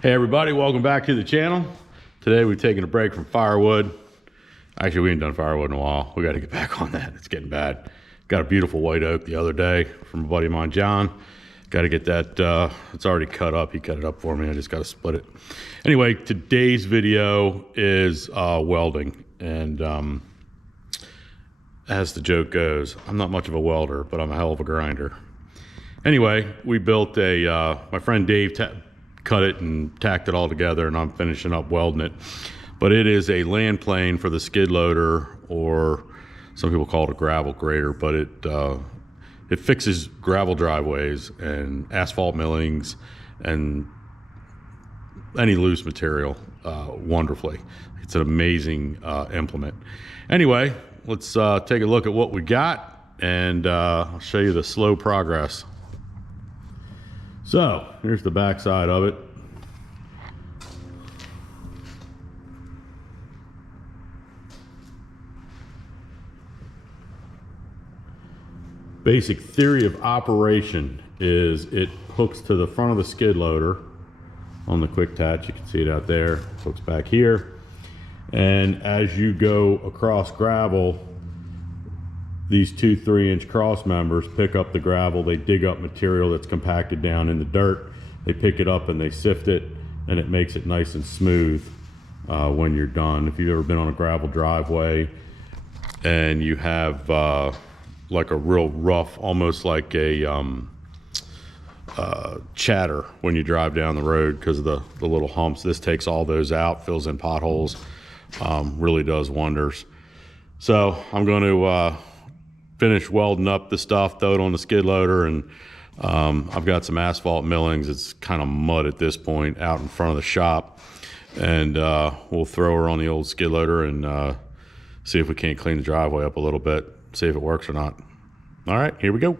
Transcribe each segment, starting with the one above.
Hey everybody, welcome back to the channel. Today we've taken a break from firewood. Actually, we ain't done firewood in a while. We got to get back on that. It's getting bad. Got a beautiful white oak the other day from a buddy of mine, John. Got to get that, it's already cut up. He cut it up for me. I just got to split it. Anyway, today's video is welding. And as the joke goes, I'm not much of a welder, but I'm a hell of a grinder. Anyway, we built a, my friend Dave cut it and tacked it all together, and I'm finishing up welding it. But it is a land plane for the skid loader, or some people call it a gravel grader, but it fixes gravel driveways and asphalt millings and any loose material wonderfully. It's an amazing implement. Anyway, let's take a look at what we got, and I'll show you the slow progress. So here's the back side of it. Basic theory of operation is it hooks to the front of the skid loader on the quick attach. You can see it out there. It hooks back here. And as you go across gravel, these 2 3-inch cross members pick up the gravel. They dig up material that's compacted down in the dirt. They pick it up and they sift it, and it makes it nice and smooth when you're done. If you've ever been on a gravel driveway and you have like a real rough, almost like a chatter when you drive down the road because of the little humps, this takes all those out, fills in potholes, really does wonders. So I'm going to finish welding up the stuff, throw it on the skid loader, and I've got some asphalt millings. It's kind of mud at this point out in front of the shop, and we'll throw her on the old skid loader and see if we can't clean the driveway up a little bit, see if it works or not. All right, here we go.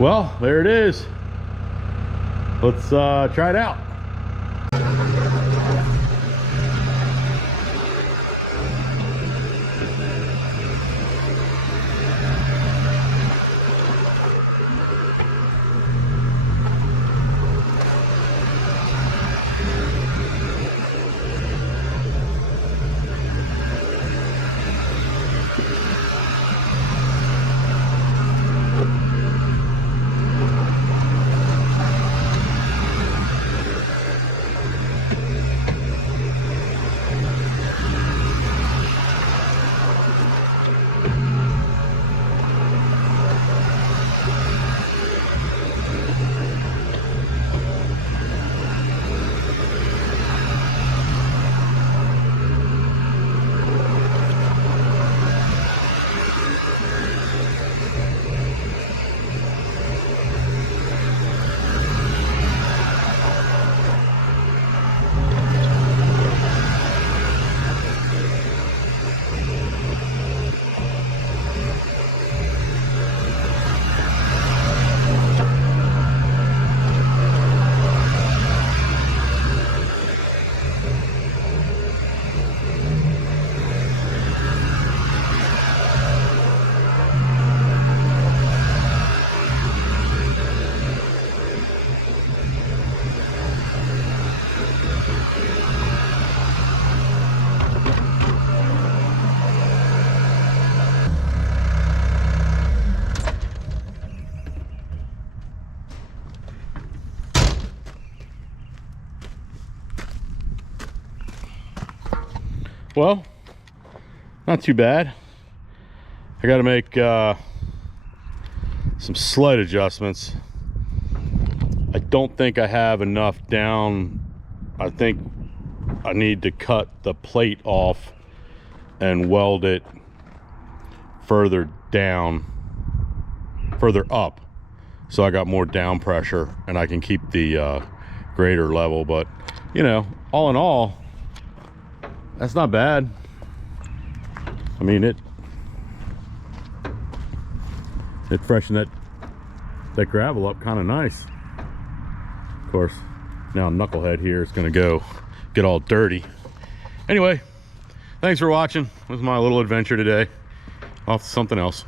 Well, there it is. Let's try it out. Well, not too bad. I got to make some slight adjustments. I don't think I have enough down. I think I need to cut the plate off and weld it further down, further up, so I got more down pressure and I can keep the grader level. But you know, all in all, that's not bad. I mean, it freshened that gravel up kind of nice. Of course, Now knucklehead here is gonna go get all dirty. Anyway, thanks for watching. This was my little adventure today. Off to something else.